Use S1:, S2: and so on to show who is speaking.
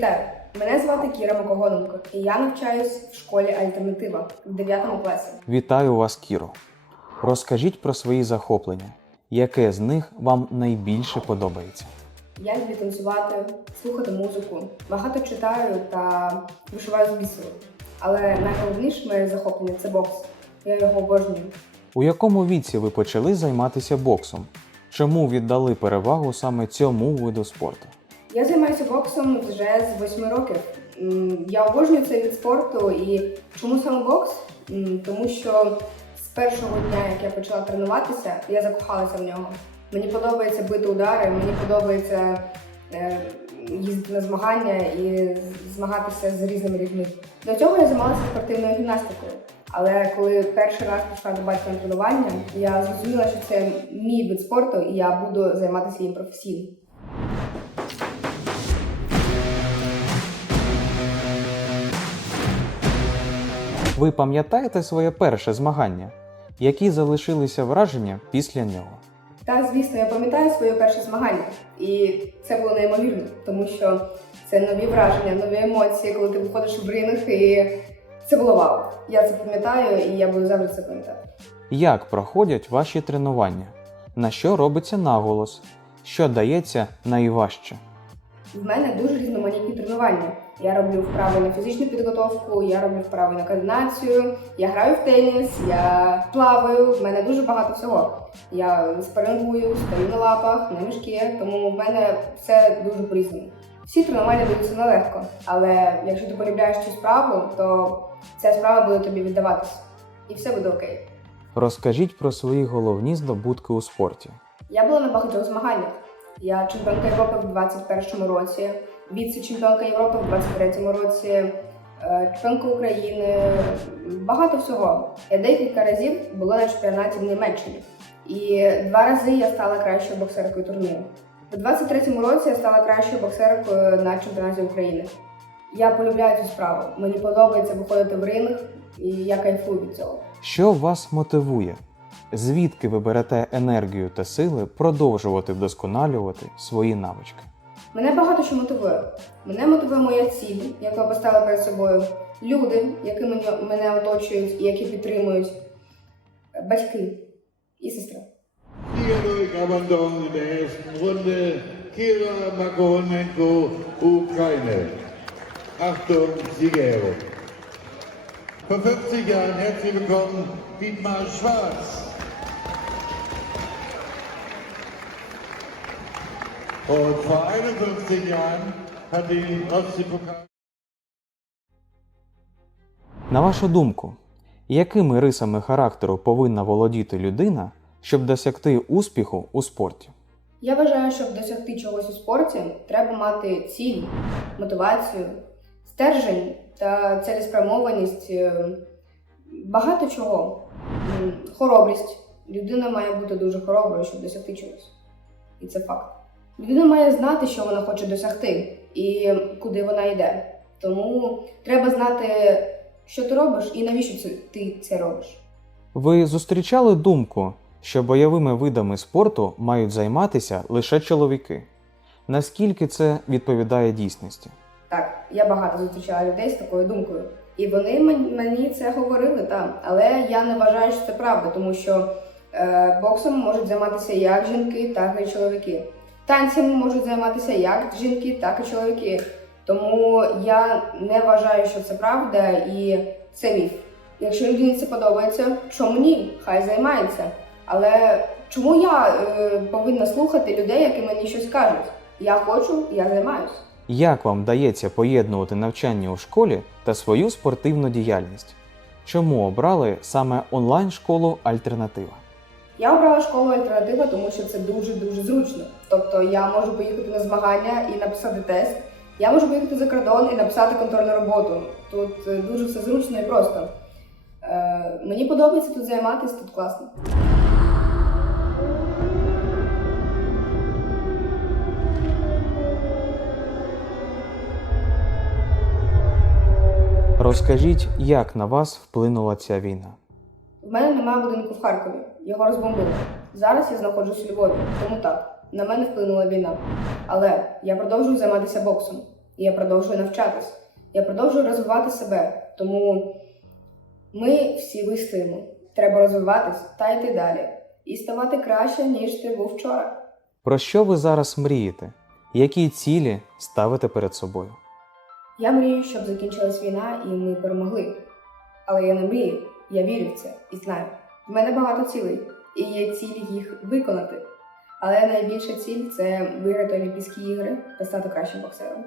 S1: Вітаю! Мене звати Кіра Макогоненко, і я навчаюсь в школі Альтернатива в 9 класі.
S2: Вітаю вас, Кіро. Розкажіть про свої захоплення. Яке з них вам найбільше подобається?
S1: Я люблю танцювати, слухати музику, багато читаю та вишиваю з бісеру. Але найголовніше моє захоплення це бокс. Я його обожнюю.
S2: У якому віці ви почали займатися боксом? Чому віддали перевагу саме цьому виду спорту?
S1: Я займаюся боксом вже з 8 років. Я обожнюю цей вид спорту і чому саме бокс? Тому що з першого дня, як я почала тренуватися, я закохалася в нього. Мені подобається бити удари, мені подобається е, їздити на змагання і змагатися з різними людьми. До цього я займалася спортивною гімнастикою. Але коли перший раз пішла до батька на тренування, я зрозуміла, що це мій вид спорту, і я буду займатися їм професійно.
S2: Ви пам'ятаєте своє перше змагання? Які залишилися враження після нього?
S1: Так, звісно, я пам'ятаю своє перше змагання, і це було неймовірно, тому що це нові враження, нові емоції, коли ти виходиш в ринг, і це було вау. Я це пам'ятаю, і я буду завжди це пам'ятати.
S2: Як проходять ваші тренування? На що робиться наголос? Що дається найважче?
S1: В мене дуже різноманітні тренування. Я роблю вправи на фізичну підготовку, я роблю вправи на координацію, я граю в теніс, я плаваю. В мене дуже багато всього. Я спарингую, стою на лапах, на мішки, тому в мене все дуже по-різному. Всі тренування даються нелегко, але якщо ти полюбляєш цю справу, то ця справа буде тобі віддаватися, і все буде окей.
S2: Розкажіть про свої головні здобутки у спорті.
S1: Я була на багатьох змаганнях. Я чемпіонка Європи в 21-му році, віце-чемпіонка Європи в 23-му році, е, чемпіонка України, багато всього. Я декілька разів була на чемпіонаті в Німеччині. І два рази я стала кращою боксеркою турніру. У 23-му році я стала кращою боксеркою на чемпіонаті України. Я полюбляю цю справу. Мені подобається виходити в ринг, і я кайфую від цього.
S2: Що вас мотивує? Звідки ви берете енергію та сили продовжувати вдосконалювати свої навички?
S1: Мене багато що мотивує. Мене мотивує моя ціль, яку я поставила перед собою. Люди, які мене, оточують і які підтримують, батьки і сестра.
S3: Achtung, Siegerehrung. Vor 50 Jahren herzlich willkommen, Dietmar Schwarz. Und vor 51 Jahren hat den Ostseepokal.
S2: На вашу думку, якими рисами характеру повинна володіти людина, щоб досягти успіху у спорті?
S1: Я вважаю, щоб досягти чогось у спорті, треба мати ціль, мотивацію, стержень та цілеспрямованість, е, багато чого. Хоробрість. Людина має бути дуже хороброю, щоб досягти чогось. І це факт. Людина має знати, що вона хоче досягти і куди вона йде. Тому треба знати, що ти робиш і навіщо ти це робиш.
S2: Ви зустрічали думку, що бойовими видами спорту мають займатися лише чоловіки? Наскільки це відповідає дійсності?
S1: Так, я багато зустрічала людей з такою думкою. І вони мен- мені це говорили, так. Але я не вважаю, що це правда, тому що е, боксом можуть займатися як жінки, так і чоловіки. Танцями можуть займатися як жінки, так і чоловіки. Тому я не вважаю, що це правда і це міф. Якщо людині це подобається, чому ні? Хай займається. Але чому я е, повинна слухати людей, які мені щось кажуть? Я хочу, я займаюся.
S2: Як вам вдається поєднувати навчання у школі та свою спортивну діяльність? Чому обрали саме онлайн-школу Альтернатива?
S1: Я обрала школу альтернатива, тому що це дуже дуже зручно. Тобто я можу поїхати на змагання і написати тест. Я можу поїхати за кордон і написати контрольну роботу. Тут е, дуже все зручно і просто. Е, мені подобається тут займатися, тут класно.
S2: Розкажіть, як на вас вплинула ця війна?
S1: В мене немає будинку в Харкові. Його розбомбили. Зараз я знаходжусь у Львові, тому так, на мене вплинула війна. Але я продовжую займатися боксом. І я продовжую навчатись. Я продовжую розвивати себе. Тому ми всі вистоїмо. Треба розвиватись та йти далі. І ставати краще, ніж ти був вчора.
S2: Про що ви зараз мрієте? Які цілі ставите перед собою?
S1: Я мрію, щоб закінчилась війна і ми перемогли. Але я не мрію, я вірю в це і знаю. В мене багато цілей, і є ціль їх виконати. Але найбільша ціль це виграти Олімпійські ігри та стати кращим боксером.